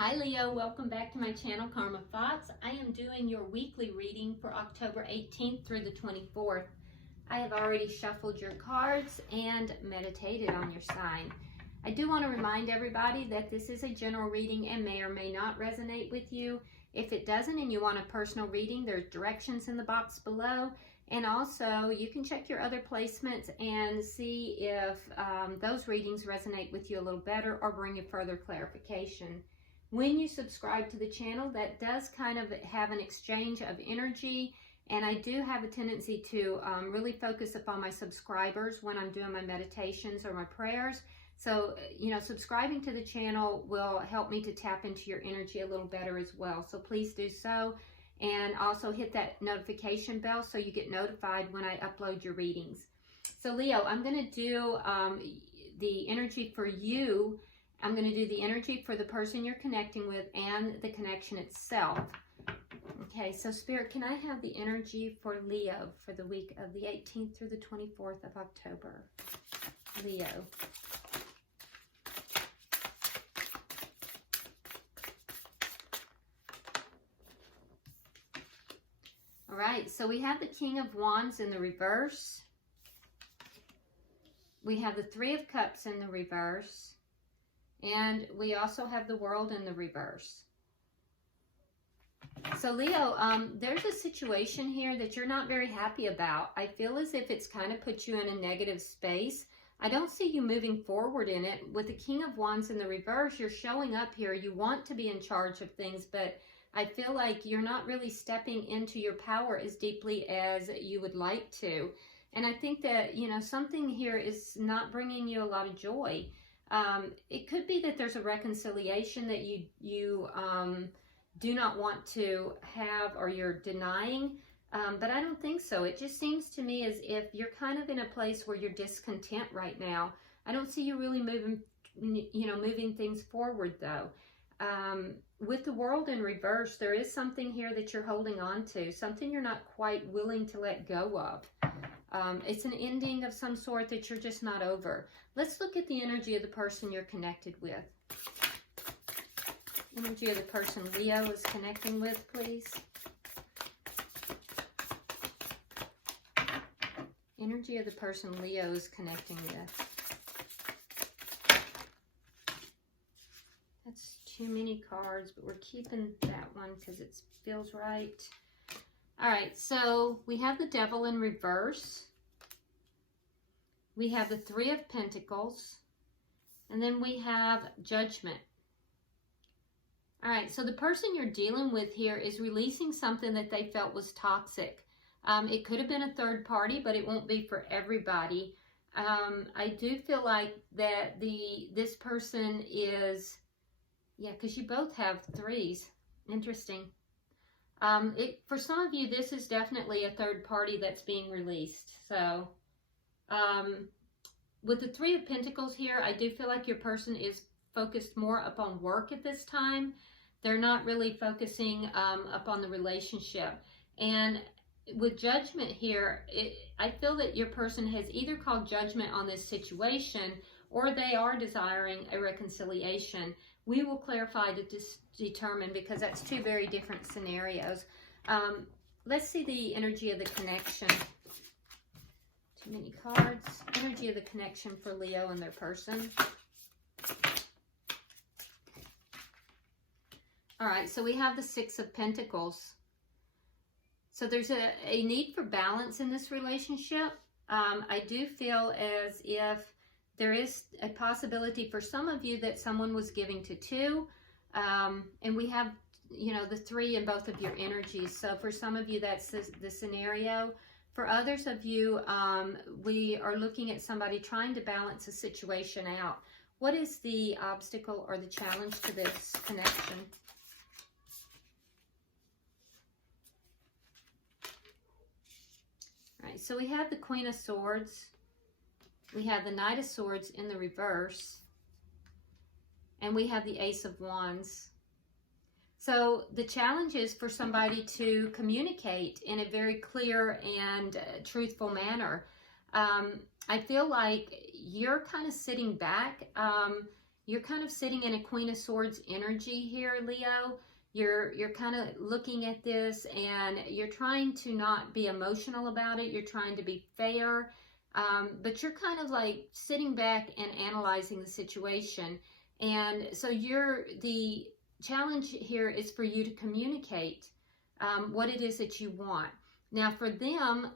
Hi Leo, welcome back to my channel, Karma Thoughts. I am doing your weekly reading for October 18th through the 24th. I have already shuffled your cards and meditated on your sign. I do want to remind everybody that this is a general reading and may or may not resonate with you. If it doesn't and you want a personal reading, there's directions in the box below. And also, you can check your other placements and see if those readings resonate with you a little better or bring you further clarification. When you subscribe to the channel, that does kind of have an exchange of energy, and I do have a tendency to really focus upon my subscribers when I'm doing my meditations or my prayers. So, subscribing to the channel will help me to tap into your energy a little better as well. So please do so, and also hit that notification bell so you get notified when I upload your readings. So Leo, I'm going to do the energy for you. I'm going to do the energy for the person you're connecting with and the connection itself. Okay, so Spirit, can I have the energy for Leo for the week of the 18th through the 24th of October? Leo. All right, so we have the King of Wands in the reverse. We have the Three of Cups in the reverse. And we also have the World in the reverse. So Leo, there's a situation here that you're not very happy about. I feel as if it's kind of put you in a negative space. I don't see you moving forward in it. With the King of Wands in the reverse, you're showing up here. You want to be in charge of things, but I feel like you're not really stepping into your power as deeply as you would like to. And I think that, something here is not bringing you a lot of joy. It could be that there's a reconciliation that you do not want to have, or you're denying, but I don't think so. It just seems to me as if you're kind of in a place where you're discontent right now. I don't see you really moving things forward though. With the World in reverse, there is something here that you're holding on to, something you're not quite willing to let go of. It's an ending of some sort that you're just not over. Let's look at the energy of the person you're connected with. Energy of the person Leo is connecting with, please. Energy of the person Leo is connecting with. That's too many cards, but we're keeping that one because it feels right. All right, so we have the Devil in reverse. We have the Three of Pentacles. And then we have Judgment. All right, so the person you're dealing with here is releasing something that they felt was toxic. It could have been a third party, but it won't be for everybody. I do feel like that this person is, because you both have threes. Interesting. For some of you, this is definitely a third party that's being released. So, with the Three of Pentacles here, I do feel like your person is focused more upon work at this time. They're not really focusing upon the relationship. And with Judgment here, I feel that your person has either called judgment on this situation or they are desiring a reconciliation. We will clarify to determine, because that's two very different scenarios. Let's see the energy of the connection. Too many cards. Energy of the connection for Leo and their person. All right, so we have the Six of Pentacles. So there's a need for balance in this relationship. I do feel as if there is a possibility for some of you that someone was giving to two. And we have, the three in both of your energies. So for some of you, that's the scenario. For others of you, we are looking at somebody trying to balance a situation out. What is the obstacle or the challenge to this connection? All right, so we have the Queen of Swords. We have the Knight of Swords in the reverse. And we have the Ace of Wands. So the challenge is for somebody to communicate in a very clear and truthful manner. I feel like you're kind of sitting back. you're kind of sitting in a Queen of Swords energy here, Leo. You're kind of looking at this and you're trying to not be emotional about it. You're trying to be fair, but you're kind of like sitting back and analyzing the situation. And so the challenge here is for you to communicate what it is that you want. Now for them,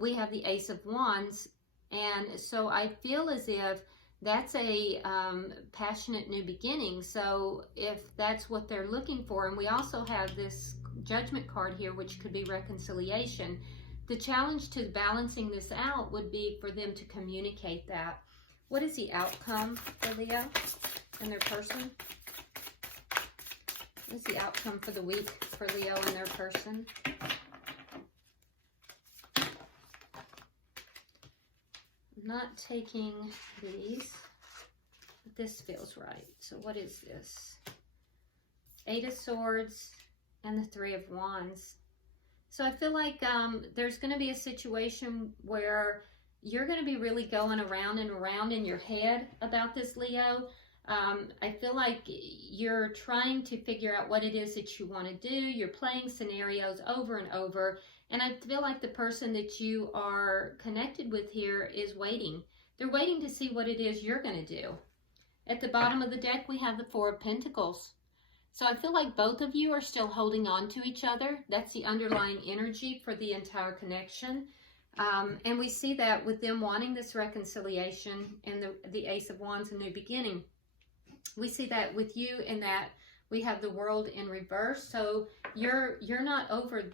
we have the Ace of Wands, and so I feel as if that's a passionate new beginning. So if that's what they're looking for, and we also have this Judgment card here, which could be reconciliation. The challenge to balancing this out would be for them to communicate that. What is the outcome for Leo and their person? What is the outcome for the week for Leo and their person? I'm not taking these, but this feels right. So what is this? Eight of Swords and the Three of Wands. So I feel like there's going to be a situation where you're going to be really going around and around in your head about this, Leo. I feel like you're trying to figure out what it is that you want to do. You're playing scenarios over and over. And I feel like the person that you are connected with here is waiting. They're waiting to see what it is you're going to do. At the bottom of the deck, we have the Four of Pentacles. So I feel like both of you are still holding on to each other. That's the underlying energy for the entire connection. And we see that with them wanting this reconciliation and the Ace of Wands, a new beginning. We see that with you in that we have the World in reverse. So you're not over,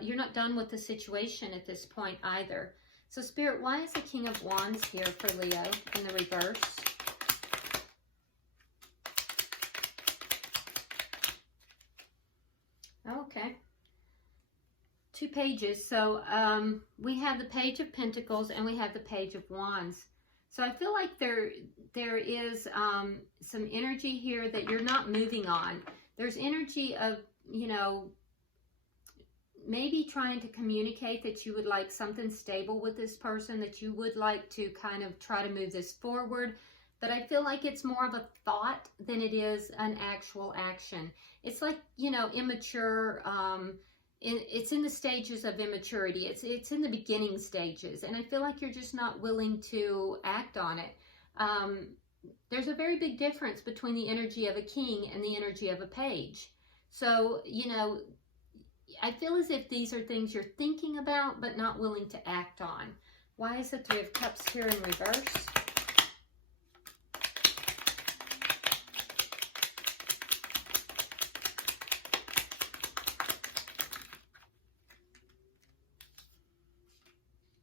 you're not done with the situation at this point either. So Spirit, why is the King of Wands here for Leo in the reverse? Okay. Two pages. So we have the Page of Pentacles and we have the Page of Wands. So I feel like there is some energy here that you're not moving on. There's energy of, you know, maybe trying to communicate that you would like something stable with this person, that you would like to kind of try to move this forward. But I feel like it's more of a thought than it is an actual action. It's like, you know, immature, it's in the stages of immaturity. It's in the beginning stages. And I feel like you're just not willing to act on it. There's a very big difference between the energy of a king and the energy of a page. So, you know, I feel as if these are things you're thinking about but not willing to act on. Why is the Three of Cups here in reverse?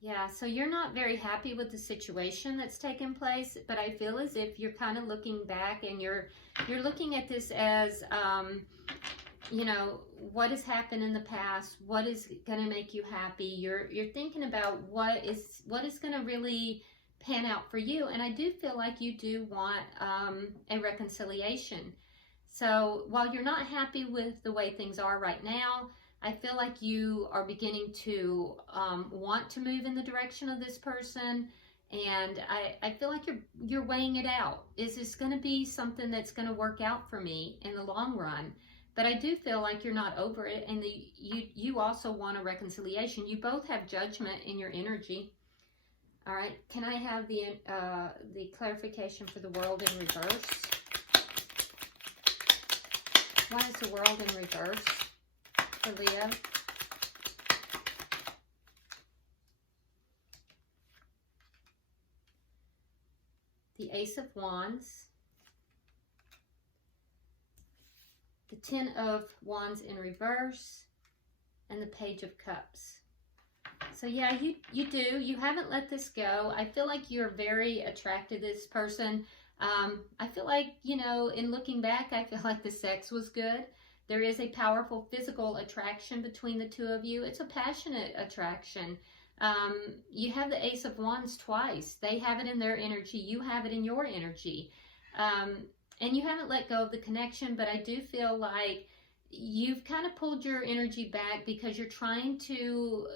Yeah, so you're not very happy with the situation that's taken place, but I feel as if you're kind of looking back and you're looking at this as, you know, what has happened in the past, what is going to make you happy. You're thinking about what is going to really pan out for you, and I do feel like you do want a reconciliation. So while you're not happy with the way things are right now, I feel like you are beginning to want to move in the direction of this person, and I feel like you're weighing it out. Is this going to be something that's going to work out for me in the long run? But I do feel like you're not over it, and you also want a reconciliation. You both have Judgment in your energy. All right, can I have the clarification for the World in reverse? Why is the World in reverse for Leo? The Ace of Wands, the Ten of Wands in reverse, and the Page of Cups. So yeah, you do. You haven't let this go. I feel like you're very attracted to this person. I feel like, you know, in looking back, I feel like the sex was good. There is a powerful physical attraction between the two of you. It's a passionate attraction. You have the Ace of Wands twice. They have it in their energy. You have it in your energy. And you haven't let go of the connection, but I do feel like you've kind of pulled your energy back because you're trying to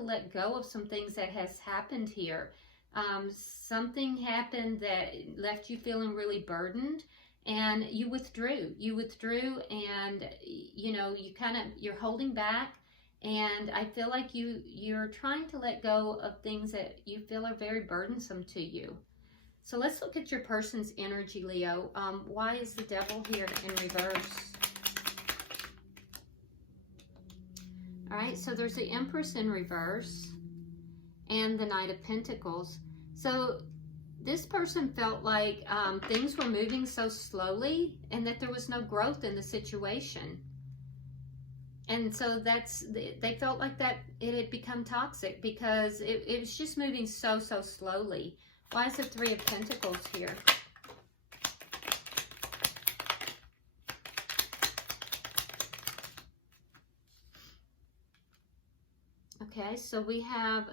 let go of some things that has happened here. Something happened that left you feeling really burdened, and you withdrew. You withdrew, and you know, you're holding back. And I feel like you're trying to let go of things that you feel are very burdensome to you. So let's look at your person's energy, Leo. Why is the Devil here in reverse? All right, so there's the Empress in reverse and the Knight of Pentacles. So this person felt like things were moving so slowly and that there was no growth in the situation. And so they felt like that it had become toxic because it was just moving so slowly. Why is the Three of Pentacles here? Okay, so we have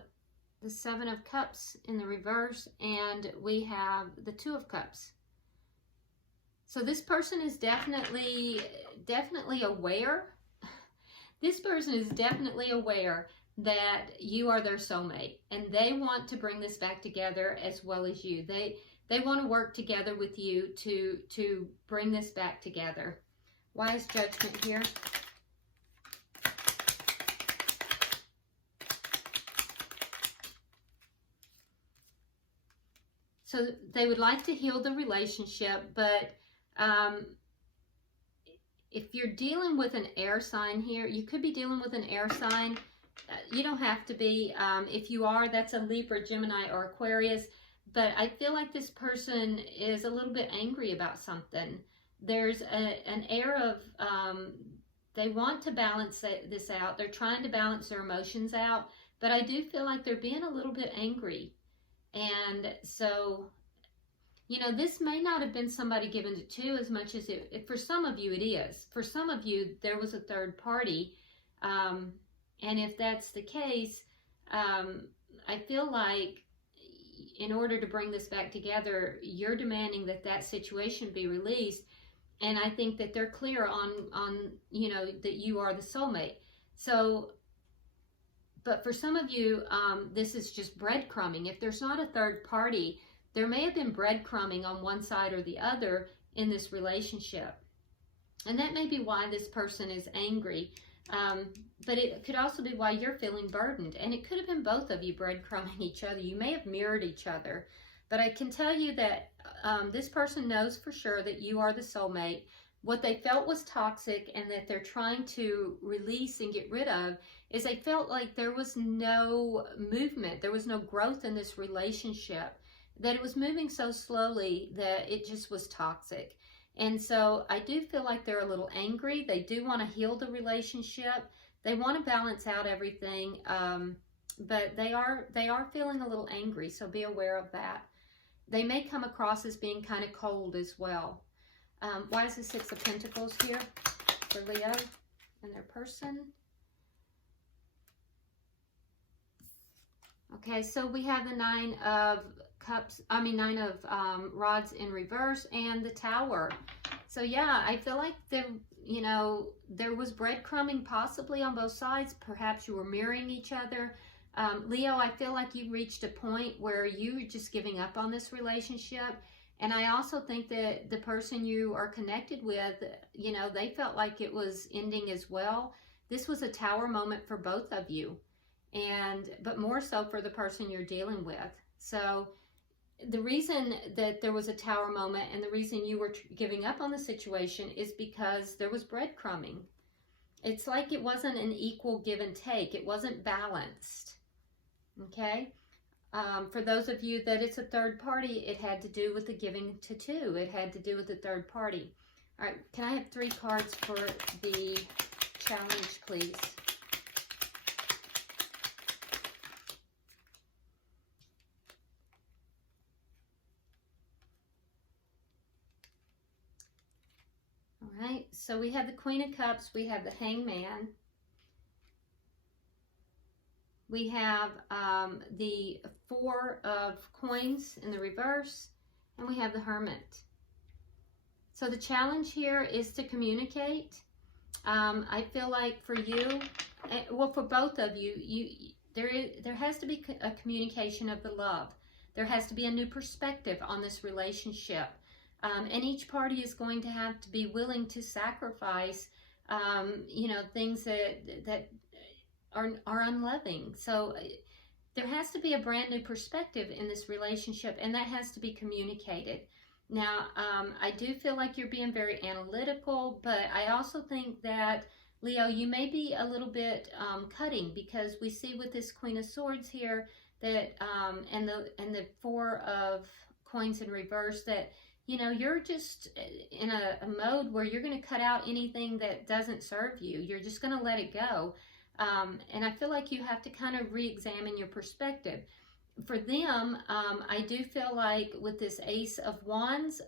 the Seven of Cups in the reverse, and we have the Two of Cups. So this person is definitely aware. This person is definitely aware that you are their soulmate, and they want to bring this back together as well as you. They want to work together with you to bring this back together. Why is Judgment here? So they would like to heal the relationship, but if you're dealing with an air sign here, you could be dealing with an air sign. You don't have to be. If you are, that's a Libra, Gemini, or Aquarius. But I feel like this person is a little bit angry about something. There's an air of, they want to balance this out. They're trying to balance their emotions out. But I do feel like they're being a little bit angry. And so, you know, this may not have been somebody given it to as much as for some of you it is. For some of you, there was a third party. And if that's the case, I feel like in order to bring this back together, you're demanding that situation be released. And I think that they're clear on you know, that you are the soulmate. So, but for some of you, this is just breadcrumbing. If there's not a third party, there may have been breadcrumbing on one side or the other in this relationship. And that may be why this person is angry. But it could also be why you're feeling burdened. And it could have been both of you breadcrumbing each other. You may have mirrored each other. But I can tell you that this person knows for sure that you are the soulmate. What they felt was toxic and that they're trying to release and get rid of is they felt like there was no movement. There was no growth in this relationship. That it was moving so slowly that it just was toxic. And so I do feel like they're a little angry. They do want to heal the relationship. They want to balance out everything. But they are feeling a little angry. So be aware of that. They may come across as being kind of cold as well. Why is the Six of Pentacles here for Leo and their person? Okay, so we have the Nine of Rods in reverse and the Tower. So yeah, I feel like there was breadcrumbing possibly on both sides. Perhaps you were mirroring each other. Leo, I feel like you reached a point where you were just giving up on this relationship. And I also think that the person you are connected with, you know, they felt like it was ending as well. This was a Tower moment for both of you. But more so for the person you're dealing with. So the reason that there was a Tower moment and the reason you were giving up on the situation is because there was breadcrumbing. It's like it wasn't an equal give and take. It wasn't balanced. Okay? For those of you that it's a third party, it had to do with the giving to two. It had to do with the third party. All right, can I have 3 cards for the challenge, please? All right, so we have the Queen of Cups, we have the Hangman. We have the 4 of Coins in the reverse, and we have the Hermit. So the challenge here is to communicate. I feel like for you, well, for both of you, there has to be a communication of the love. There has to be a new perspective on this relationship. And each party is going to have to be willing to sacrifice, you know, things that are unloving. So there has to be a brand new perspective in this relationship, and that has to be communicated. Now, I do feel like you're being very analytical, but I also think that, Leo, you may be a little bit cutting, because we see with this Queen of Swords here that, and the Four of Coins in reverse, that, you know, you're just in a mode where you're going to cut out anything that doesn't serve you. You're just going to let it go. And I feel like you have to kind of re-examine your perspective. For them, I do feel like with this Ace of Wands,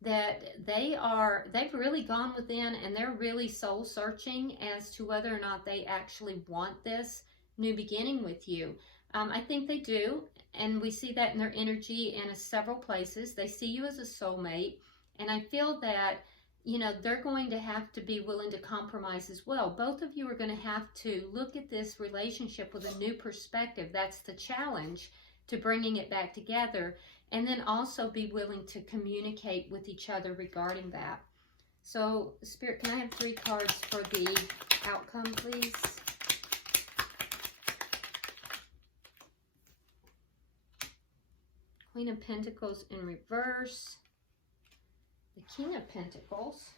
that they've really gone within, and they're really soul searching as to whether or not they actually want this new beginning with you. I think they do, and we see that in their energy in several places. They see you as a soulmate, and I feel that, you know, they're going to have to be willing to compromise as well. Both of you are going to have to look at this relationship with a new perspective. That's the challenge to bringing it back together. And then also be willing to communicate with each other regarding that. So, Spirit, can I have 3 cards for the outcome, please? Queen of Pentacles in reverse. The King of Pentacles.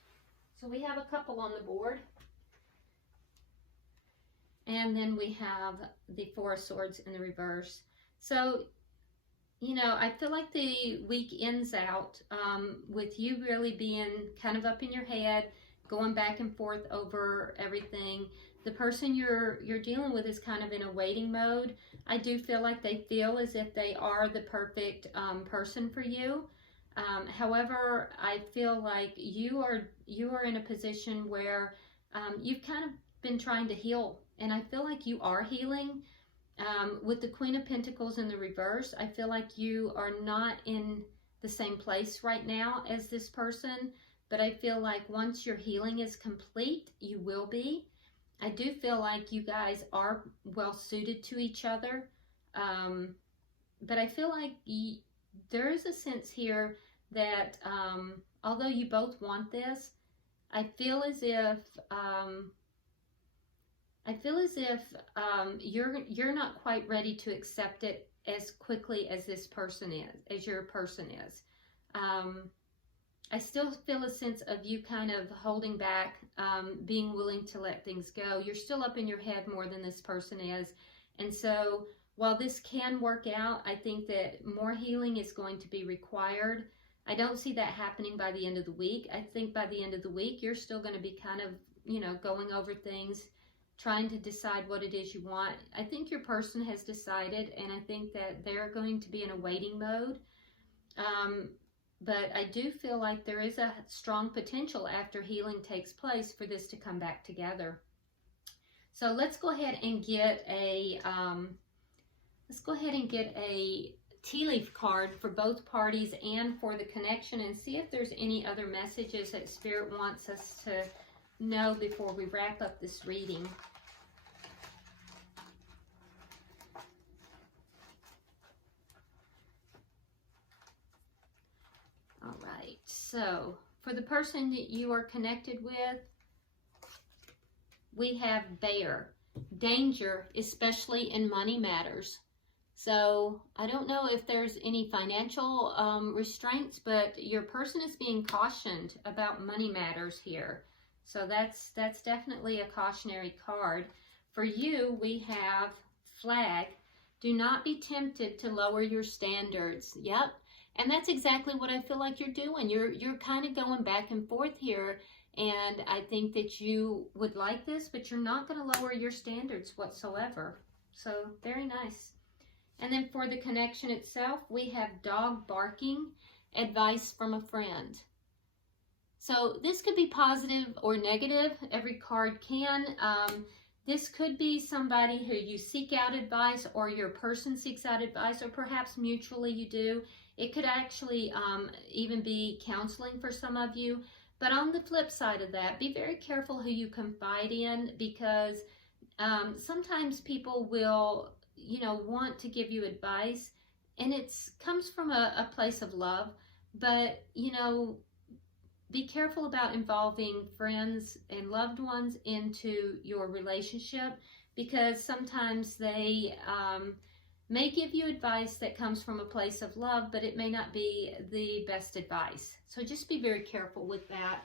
So we have a couple on the board. And then we have the Four of Swords in the reverse. So, you know, I feel like the week ends out with you really being kind of up in your head, going back and forth over everything. The person you're dealing with is kind of in a waiting mode. I do feel like they feel as if they are the perfect person for you. However, I feel like you are in a position where you've kind of been trying to heal, and I feel like you are healing. With the Queen of Pentacles in the reverse, I feel like you are not in the same place right now as this person, but I feel like once your healing is complete, you will be. I do feel like you guys are well suited to each other, but I feel like there is a sense here that although you both want this, I feel as if you're not quite ready to accept it as quickly as this person is, as your person is. I still feel a sense of you kind of holding back, being willing to let things go. You're still up in your head more than this person is. And so while this can work out, I think that more healing is going to be required. I don't see that happening by the end of the week. I think by the end of the week, you're still going to be kind of, you know, going over things, trying to decide what it is you want. I think your person has decided, and I think that they're going to be in a waiting mode. But I do feel like there is a strong potential after healing takes place for this to come back together. So let's go ahead and get a tea leaf card for both parties and for the connection, and see if there's any other messages that Spirit wants us to know before we wrap up this reading. All right, so for the person that you are connected with, we have Bear. Danger, especially in money matters. So I don't know if there's any financial restraints, but your person is being cautioned about money matters here. So that's definitely a cautionary card. For you, we have Flag. Do not be tempted to lower your standards. Yep. And that's exactly what I feel like you're doing. You're kind of going back and forth here. And I think that you would like this, but you're not going to lower your standards whatsoever. So very nice. And then for the connection itself, we have Dog barking, advice from a friend. So this could be positive or negative. Every card can. This could be somebody who you seek out advice, or your person seeks out advice, or perhaps mutually you do. It could actually even be counseling for some of you. But on the flip side of that, be very careful who you confide in, because sometimes people will, you know, want to give you advice, and it comes from a place of love, but you know, be careful about involving friends and loved ones into your relationship, because sometimes they may give you advice that comes from a place of love, but it may not be the best advice. So just be very careful with that.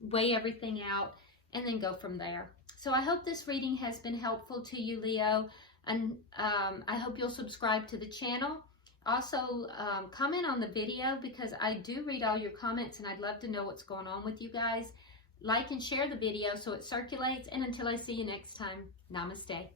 Weigh everything out and then go from there. So I hope this reading has been helpful to you, Leo, and I hope you'll subscribe to the channel. Also, comment on the video, because I do read all your comments and I'd love to know what's going on with you guys. Like and share the video so it circulates, and until I see you next time, namaste.